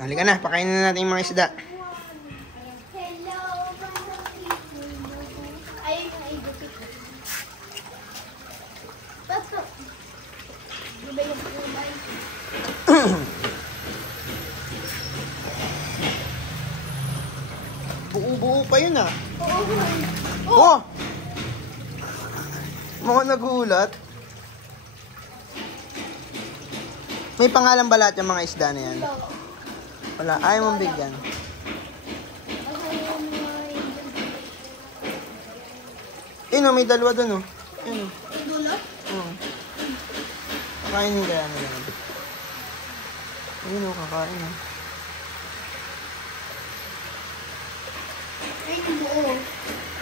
Halika na, pakainin na natin yung mga isda. Buo-buo pa yun ah. Oh! Mga nagulat. May pangalan ba lahat yung mga isda na yan? Wala. Ayaw mong bigyan. Ayun, may dalawa dun, oh. Ayun, oh. Dulo? Oo. Kakainin kaya nila. Ayun, oh, kakain, oh. Ay, yung buo.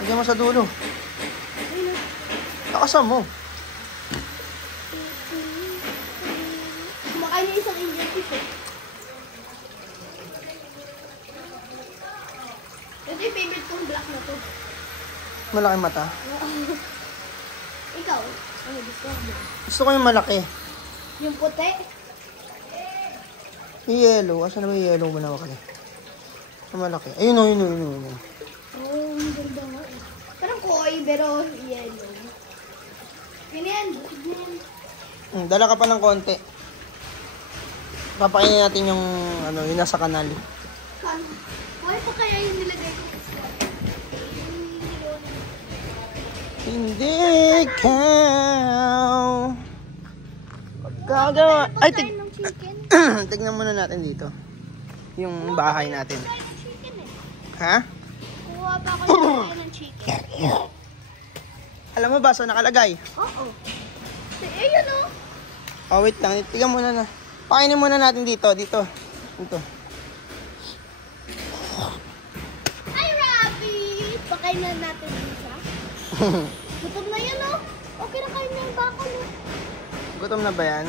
Lagyan mo sa dulo. Lakasan mo. Kumakain na isang Indian fish eh. Ito yung favorite kong black na to. Malaking mata. Ikaw? Ano gusto mo? Gusto ko yung malaki. Yung puti? Yung yellow. Asan na ba yung yellow mo na wakali? Yung malaki. Ayun, oh, yun, oh, yun, oh, yun. Oh, ang ganda nga eh. Parang koi, pero yellow. Yan yan. Dala ka pa ng konti. Papakainin natin yung, ano, yung nasa kanal. Koi pa kaya yung nilagay ko? Hindi ikaw gagawa. Ay, Ng chicken. tignan muna natin dito. Yung bahay natin. Chicken eh. Ha? Kuha pa ako ng chicken. Alam mo ba saan nakalagay? Oo. Ayun o. Oh, wait lang. Tignan muna na. Pakainin muna natin dito. Dito. Ay, rabbit! Pakain na natin isa. Gutom na yan o. Okay na kain na yung baka no. Gutom na ba yan?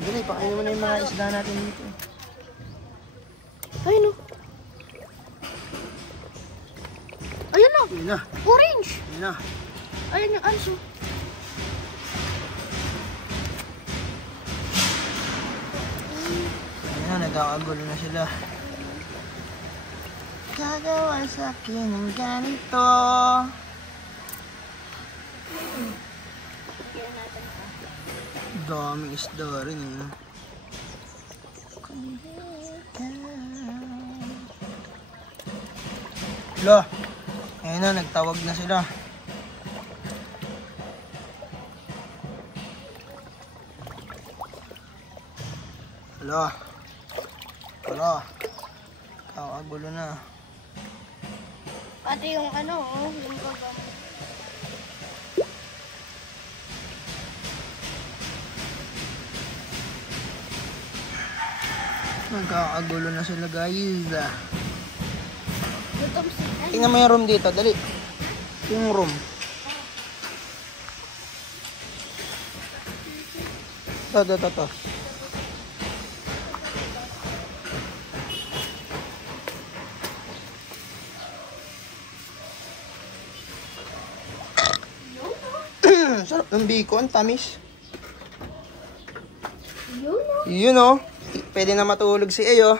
Dali, pakainin mo na yung mga isda natin dito. Ayun o. Ayun o. Ayun na. Orange. Ayun na. Ayun yung anso. Ayun na, nagkakagulo na sila. Gagawa sa akin ng ganito. Daming isda rin eh. Lo, ayun na, nagtawag na sila. Hello, kakagulo na. Pati yung ano oh, yung gagam. Nagkakagulo na sila guys. Gutom sila. Tingnan mo yung room dito, dali. Yung room. To. Sarap ng biko, ang tamis. Yun o. Pwede na matulog si Ayo.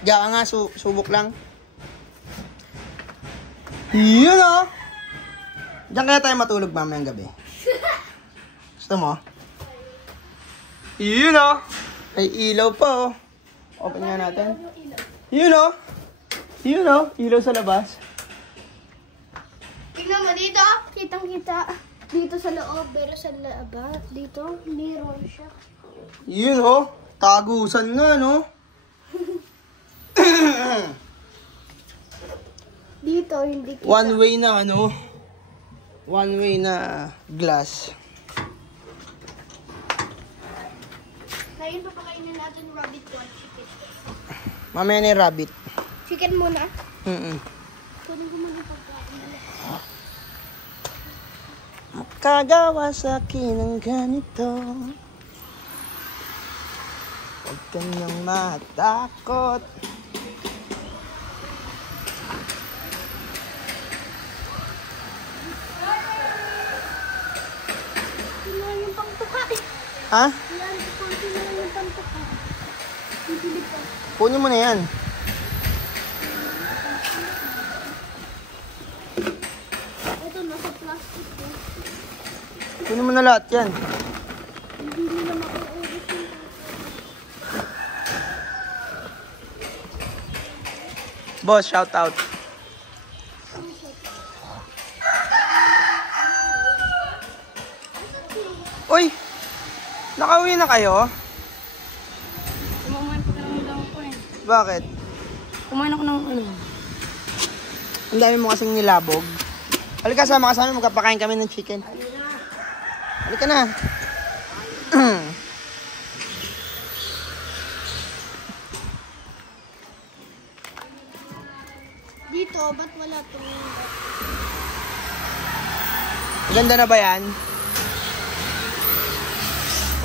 Diyan ka nga, subok lang. Yun o. Diyan kaya tayo matulog mamayang gabi. Gusto mo? Yun o. Ay ilaw pa o. Open nga natin. Yun o. Ilaw sa labas. Tingnan mo dito. Kitang-kita. Dito sa loob, pero sa labas. Dito, meron siya. Yun o. Tagusan nga no. Dito, hindi kita. One way na ano. One way na glass. Ngayon papakainin natin rabbit ko at chicken. Mamaya na yung rabbit. Chicken muna. Kunin ko muna yung pagkain. Makagawa sa akin ng ganito. Huwag ka nang matakot. Sino yung pangtuka? Ha? Sino yung pangtuka? Bibili pa. Kunin mo na yan. Ito, nasa plastic ko. Kunin mo na lahat yan. Hindi nila makaubos yung Boss, shout out. Uy! Nakauwi na kayo? Kumain pa lang daw ko eh. Bakit? Kumain ako ng ano. Ang dami mo kasing nilabog. Halika, sama ka sa amin, magkapakain kami ng chicken. Halika na. Dito, ba't wala itong... Ganda na ba yan?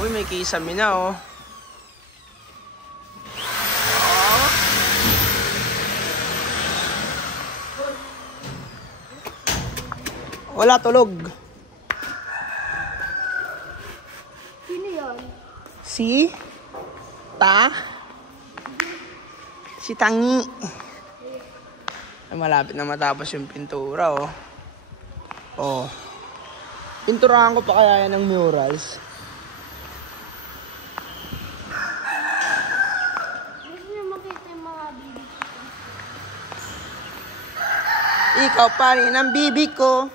Uy, may kisame na oh. Wala tulog. Sino yan? Si Tangi. Ay, malapit na matapos yung pintura oh. Oh. Pinturahan ko pa kaya yan ng murals. Gusto niyo makita yung mga bibig ko. Ikaw pa rin ang bibig ko.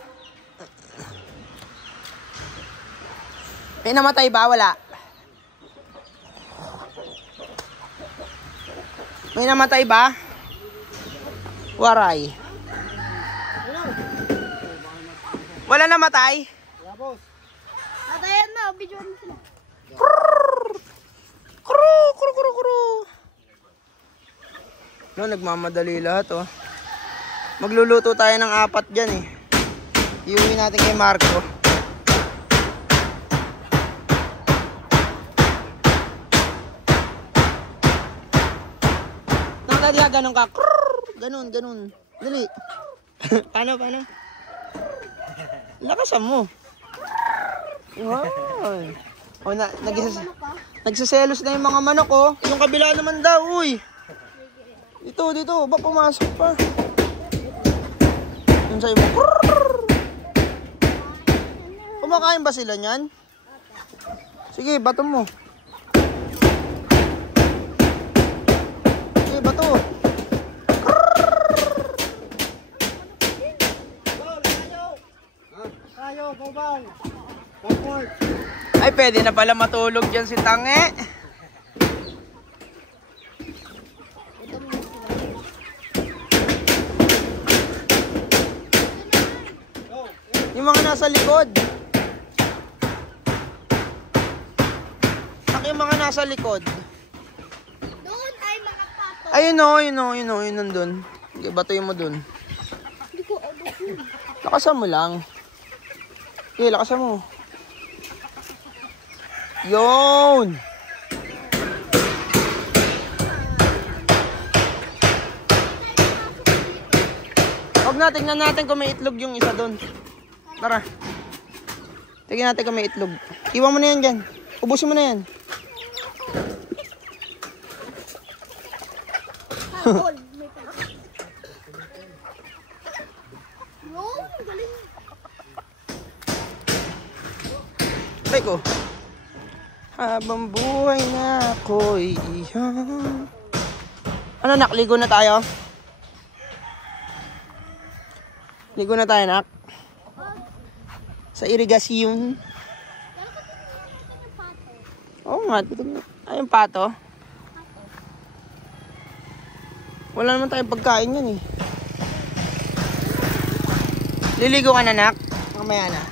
May namatay ba? Wala. May namatay ba? Waray. Wala namatay? Natayan na, video na sila. Kuru. No, nagmamadali lahat oh. Magluluto tayo ng 4 dyan eh. Iuwi natin kay Marco. Nakatadya, ganun ka. Ganun. Dali. Paano? Lakasan mo. Wow. Oh, nagsiselos na yung mga manok oh. Yung kabila naman daw, uy. Dito, ba pumasok pa. Yung sa'yo mo. Kumakain ba sila niyan? Sige, bato mo. Sige, bato. Ay, pwede na pala matulog dyan si Tange. Yung mga nasa likod. Yung mga nasa likod. Doon ay mga pato. Ayun o, yun nandun. Okay, batuin mo dun. Hindi ko abot yun. Lakasan mo lang. Okay, lakasan mo. Yun! Huwag na, tingnan natin kung may itlog yung isa doon. Tara. Tingnan natin kung may itlog. Iwan mo na yan dyan. Ubusin mo na yan. Hagol. May pato. Yun, galing. Ay ko. Habang buhay na ako'y iyan. Ano nak, ligo na tayo? Ligo na tayo nak? Sa irigasyon. Oo nga, ay yung pato. Wala naman tayong pagkain yan eh. Liligo ka na nak? Mamaya na.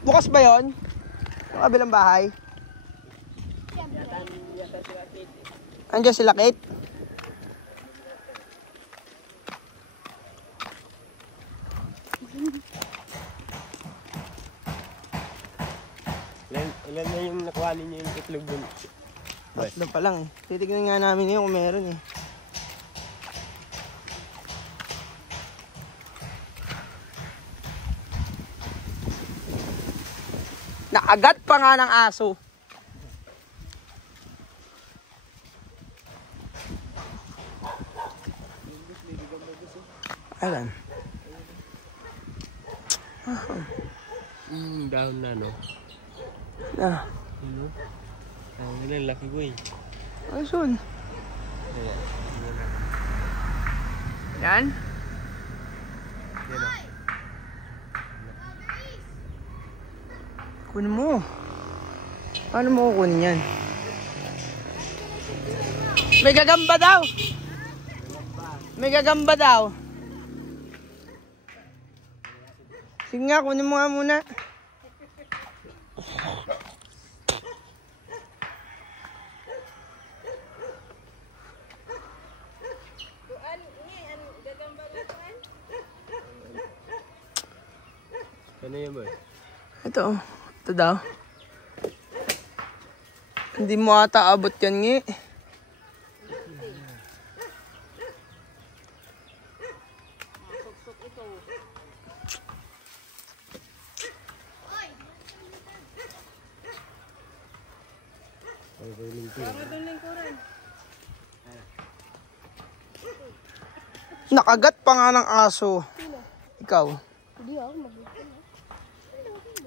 Bukas ba yun? Yung kabilang bahay? Andiyan sila Kate? Ilan na yung nakuha ninyo yung itlog dun? Tatlo pa lang eh. Titignan nga namin yun kung meron eh. Nakagat pa nga ng aso. Alam. Down na, no? Ah, Ano? Ang laki ko eh. asun. Yan. Yan o. Kunin mo. Paano mo kukunin yan? May gagamba daw. May gagamba daw. Sige nga, kunin mo nga muna. Ano yan ba? Ito, ito daw. Hindi mo ata abot yan ngi. Nakagat pa nga ng aso. Ikaw. Hindi ako mag-ito.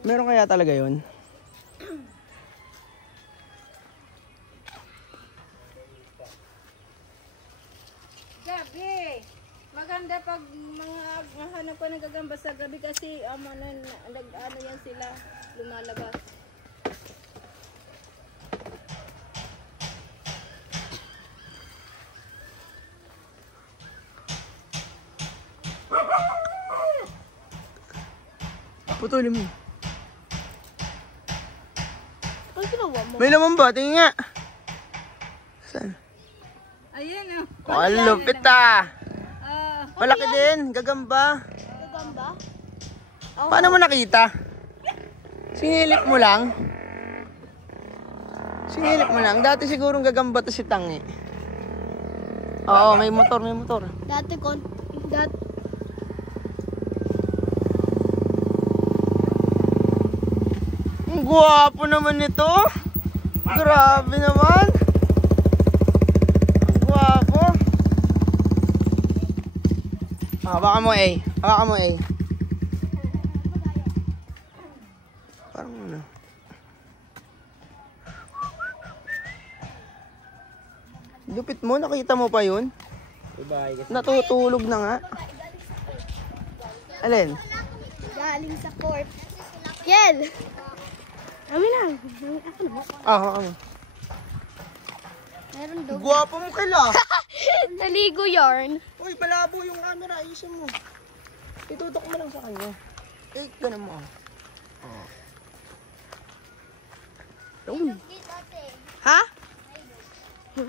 Meron kaya talaga yun? Gabi. Maganda pag mga hanap pa ng gagamba sa gabi kasi ano yan sila lumalabas. Putulin mo. Ano ginawa mo? May laman ba? Tingin nga. Saan? Ayan oh. Oh, ang lupit ah. Ah, Malaki din. Gagamba. Gagamba? Paano mo nakita? Sinilip mo lang? Sinilip mo lang? Dati sigurong gagamba to si Tangi. Oo, may motor, may motor. Dati Ang gwapo naman nito. Grabe naman. Ang gwapo. Hawakan mo eh. Hawakan mo eh. Parang ano. Lupit mo, nakita mo pa yun? Bye-bye. Natutulog na nga. Alin? galing sa court. Kel! Amin na. Ako na. Ah. Meron daw. Gwapo mo kila. Naligo yarn. Uy, palabo yung camera. Ayusin mo. Itutok mo lang sa kanya. Eh, ganun mo. Oh. Uy. Ha?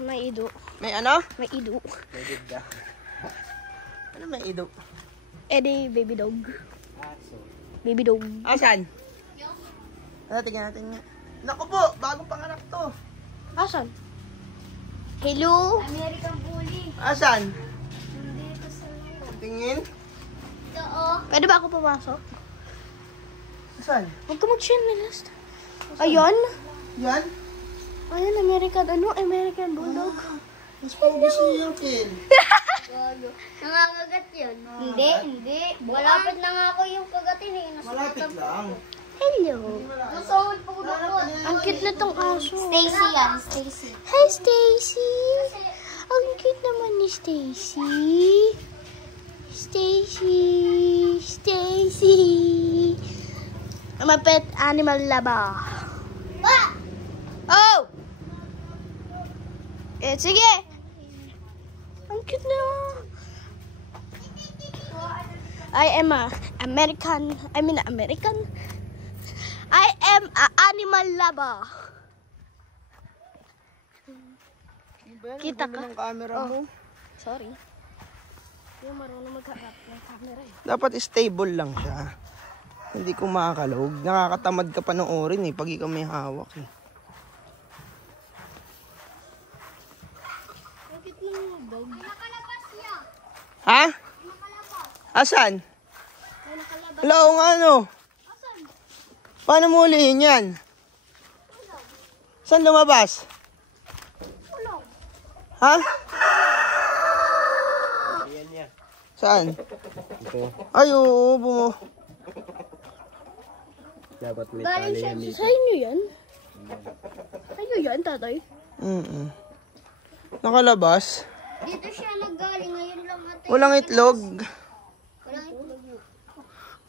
May ido. May ano? May ido. May ganda. Ano may ido? Eddie, baby dog. Aso. Baby dog. Asan? Tingnan natin nga. Naku po, bagong panganak to. Asan? Hello? American Bully. Asan? Nandito sa loob. Tingin. Oo. Pwede ba ako pumasok? Asan? Huwag ka mag-channel. Ayun. Yan? Ayun, American Bulldog. Mas paubos niya yung kill. Nangangagat yun. Hindi. Malapit na nga ako yung kagatin eh. Malapit lang. Hello. Nasawad po doon. Ang cute na tong aso. Stacy yan, Stacy. Hi, Stacy. Ang cute naman ni Stacy. Stacy. I'm a pet animal lover. Oh! Sige. Ang cute na. I am American. I am a animal lover. Kita ka? Ng camera mo. Sorry. Hindi mo marunong magharap ng camera eh. Dapat stable lang siya. Hindi ko makakalog. Nakakatamad ka panoorin eh pag ikaw may hawak eh. Bakit lang dog? Ha? Asan? Ay, nakalabas. Hello nga ano? Asan? Paano mo ulihin yan? Saan lumabas? Ulong. Ha? Ayan niya. Saan? Ito. Ay, oo. Dapat may Galing siya talihan dito. sa inyo yan? Sa'yo yan, tatay? Nakalabas. Dito siya naggaling, ngayon lang ate. Walang itlog. Walang itlog na.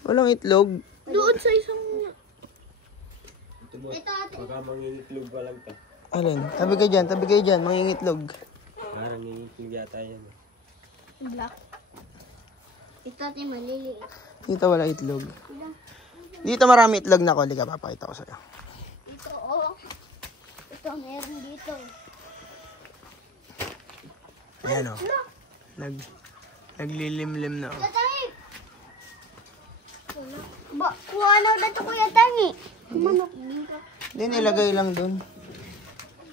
Walang itlog. Doon sa isang... Ito mo. Ito ate. Baka mangingitlog pa lang to. Alin? Tabi kayo dyan. Mangingitlog. Parang nangingitlog yata yan. Black. Ito ate, maliliit. Dito wala itlog. Dito marami itlog na ko. Hindi ka papakita ko sa'yo. Ito, oh. Ito, meron dito. Ayan o. Naglilimlim na o. Tatay! Kuha na ulit ako yung tangi. Manok dito. Hindi, nilagay lang dun.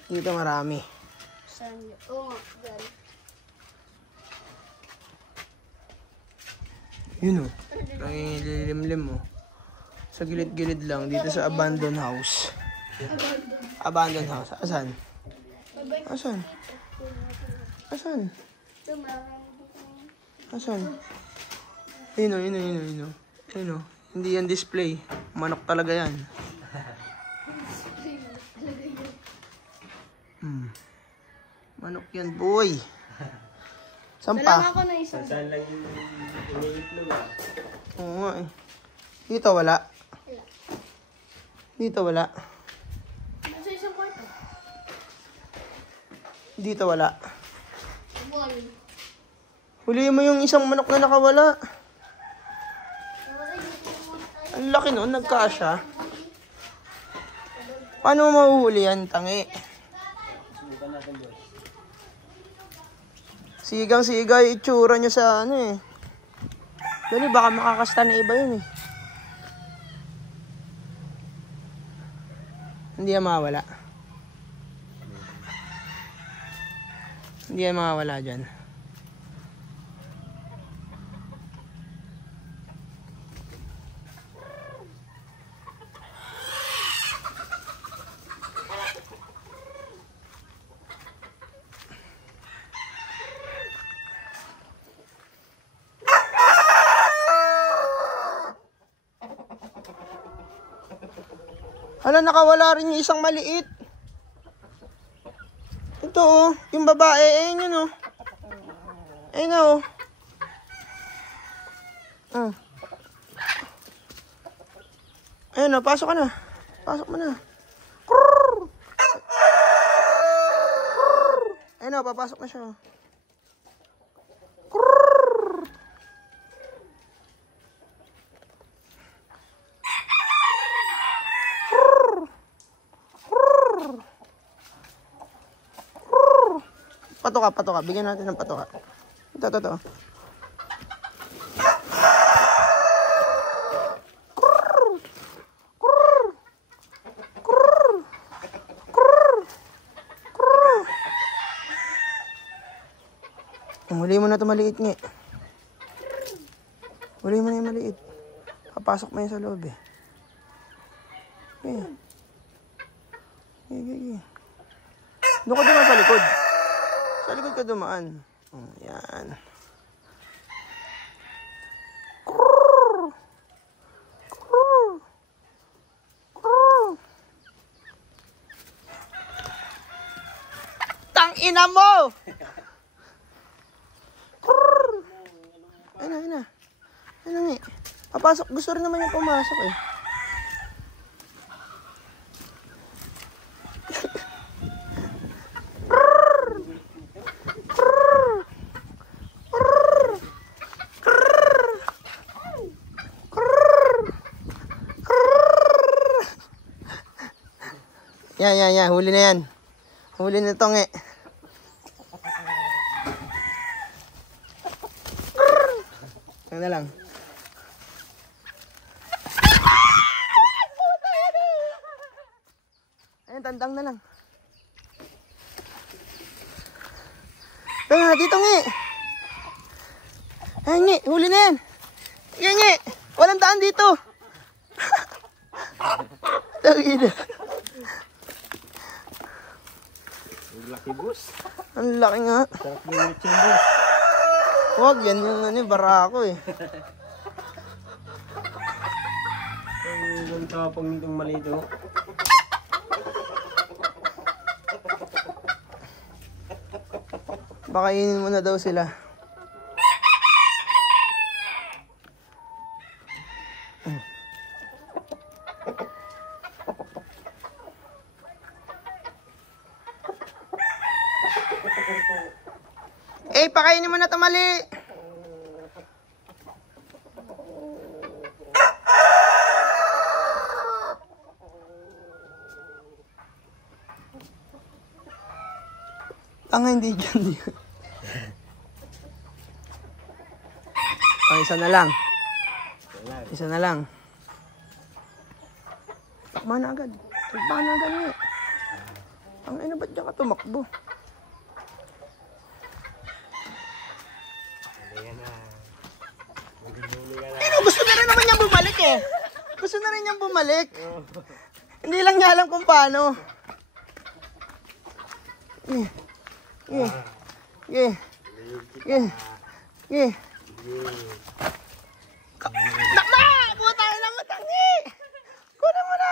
Dito marami. Saan? Oo nga, dyan. Yun o. Nangilimlim o. Sa gilid-gilid lang. Dito sa abandoned house. Abandoned house. Asan? Asan? Asan? Ito, marami dito. Asan? Ayun o. Ayun o. Hindi yan display. Manok talaga yan. Manok yan, boy. Saan pa? Ako na isa. Saan lang yung nangingitlog ah? Oo nga eh. Dito wala. Dito wala. Sa isang kwarto. Dito wala. Ball. Huliin mo yung isang manok na nakawala. Ang laki nun, nagkasya. Paano mo mahuhuli yan, tangi? Subukan natin boss. Sigang-siga yung itsura nyo sa ano eh. Dali, baka makakasta na iba yun eh. Hindi yan mawawala. Hindi yan mawawala dyan. Hala, nakawala rin yung isang maliit. Ito oh, yung babae, ayun yun oh. Ayun oh. Ayun oh, pasok ka na. Pasok mo na. Ayun oh, papasok na siya. Patoka. Bigyan natin ng patoka. Ito. Huli mo na ito maliit nga. Huli mo na yung maliit. Papasok mo yan sa loob eh. Okay. Doon ka dumaan sa likod. Sa likod ka dumaan. Yan. Tang ina mo! Ayun nga. Papasok. Gusto rin naman yung pumasok eh. Yan. Huli na yan. Huli na ito nga. Yan na lang. Ayun, tandang na lang. Dito nga. Ayun nga, huli na yan. Yan nga, walang daan dito. Tagina. Ang laki boss. Ang laki nga. Sarap yung lechon boss. Huwag, yan yung barako eh. Ang tapang nitong malito. Pakainin mo na daw sila. Eh, pakainin mo na ito mali. Hindi dyan. Isa na lang. Isa na lang. Takma na agad. Takma na agad nga. Ba't dyan ka tumakbo? Gusto na rin naman niyang bumalik eh. Gusto na rin niyang bumalik. Hindi lang niya alam kung paano. Nakma! Puta na naman tangi! Kunin mo na!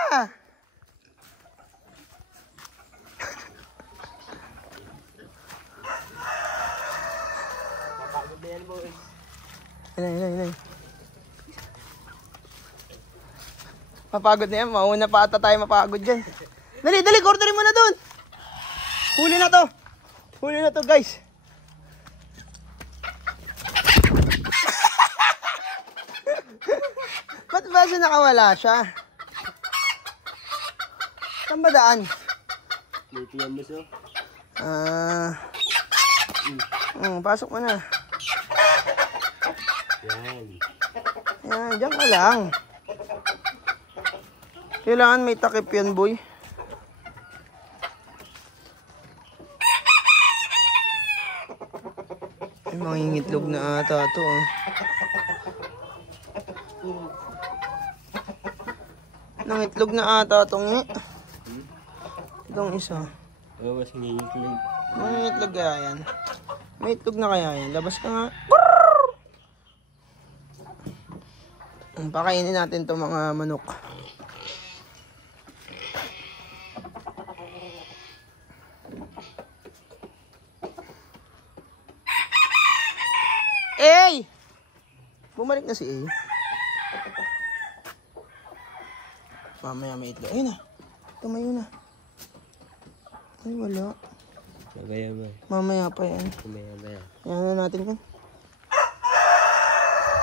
Inay. Mapagod na yan. Mauna pa ata tayo mapagod dyan. Dali, orderin mo na dun. Huli na to guys. Ba't ba siya nakawala siya? Saan ba daan? Dito yan, boss, oh. Pasok mo na. Yan. Yan, dyan ka lang. Kailangan may takip yan, boy. Ay, mangingitlog na ata ito, oh. Nangitlog na ata itong itong isa. Oo, mas nangingitlog. Mangingitlog kaya yan? May itlog na kaya yan? Labas ka nga. Pakainin natin itong mga manok. Hey! Bumalik na si A. Mamaya may itlog. Ayun na. Tumayo na. Ay, wala. Mamaya pa yan. Mamaya. Ayan na natin yan.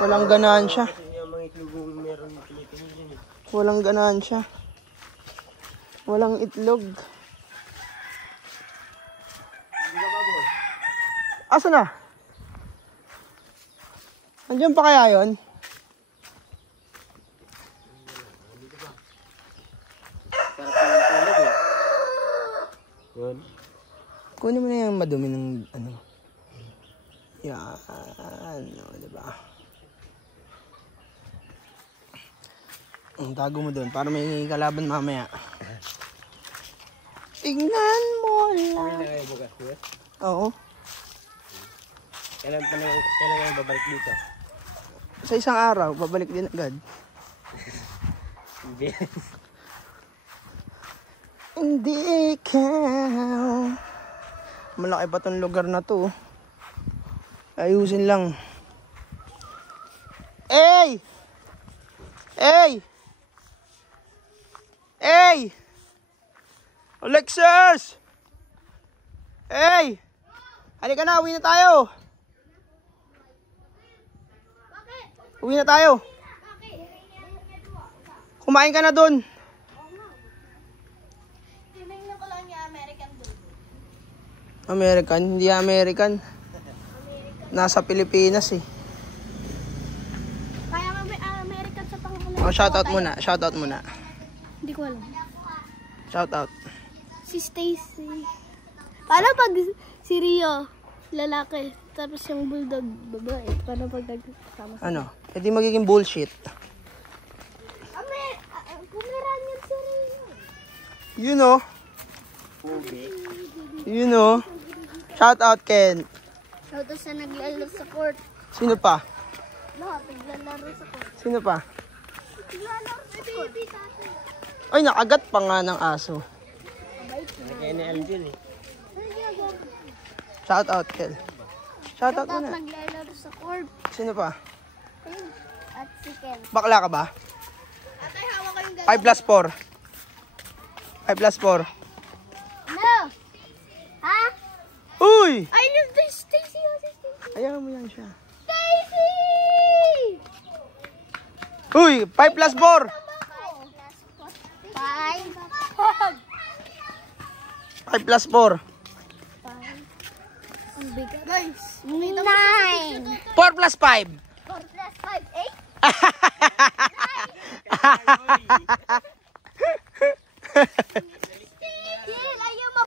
Walang ganahan siya. Yung mga itlog meron ng Pilipinas yun eh. Walang ganahan siya. Walang itlog. Asa na? Andiyan pa kaya yun? Sarap yung tulog eh. Yun. Kunin mo na yung madumi ng ano. Yan. O, diba? Tago mo doon para may kalaban mamaya. Tingnan mo lang. Kailan kayo bukas, boss? Oo. Kailan kayo babalik dito? Sa isang araw, babalik din agad. Hindi ikaw. Malaki pa tong lugar na to. Ayusin lang. Hey! Hey! Hey! Alexis! Hey! Halika na, uwi na tayo. Uwi na tayo. Kumain ka na dun. Tinignan ko lang yung American doon. American? Hindi American. Nasa Pilipinas eh. Kaya nga may American sa pangalan. Oh, shoutout muna. Shoutout muna. Hindi ko alam. Shoutout. Si Stacy. Paano pag si Rio, lalaki, tapos yung bulldog, babae? Paano pag nagkasama sila? Ano? E di magiging bullshit. Kumiran yan si Rio. You know. You know. Shoutout Ken. Shoutout sa naglalaro sa court. Sino pa? Lahat naglalaro sa court. Sino pa? Naglalaro sa court. Ay, nakagat pa nga ng aso. Kaya ni Alvin eh. Shout out, Kel. Shout out Shoutout muna. naglalaro sa court. Sino pa? At si Ken. Bakla ka ba? Atay, hawak ko yung 5 plus 4. 5 plus 4. No! Ha? Uy! I love this Stacy. Ayaw mo yan siya. Stacy! Uy! 5 plus 4. 5 plus 4. Ang bigat. Guys, 9. 4 plus 5. 4 plus 5, 8.